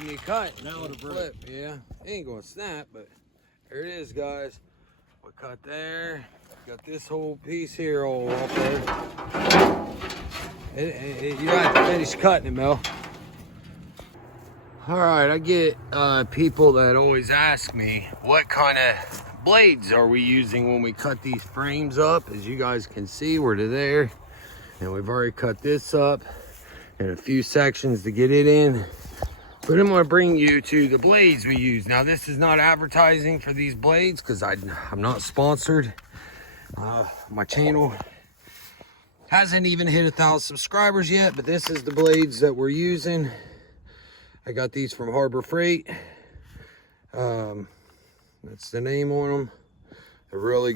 when you cut, Now it'll flip. Yeah, it ain't gonna snap, but there it is, guys. We cut there. Got this whole piece here all up there. You have to finish cutting it, Mel. All right, I get people that always ask me what kind of blades are we using when we cut these frames up. As you guys can see, we're to there, and we've already cut this up in a few sections to get it in. But I'm gonna bring you to the blades we use. Now, this is not advertising for these blades because I'm not sponsored. My channel hasn't even hit 1,000 subscribers yet, but this is the blades that we're using. I got these from Harbor Freight. That's the name on them. They're really good.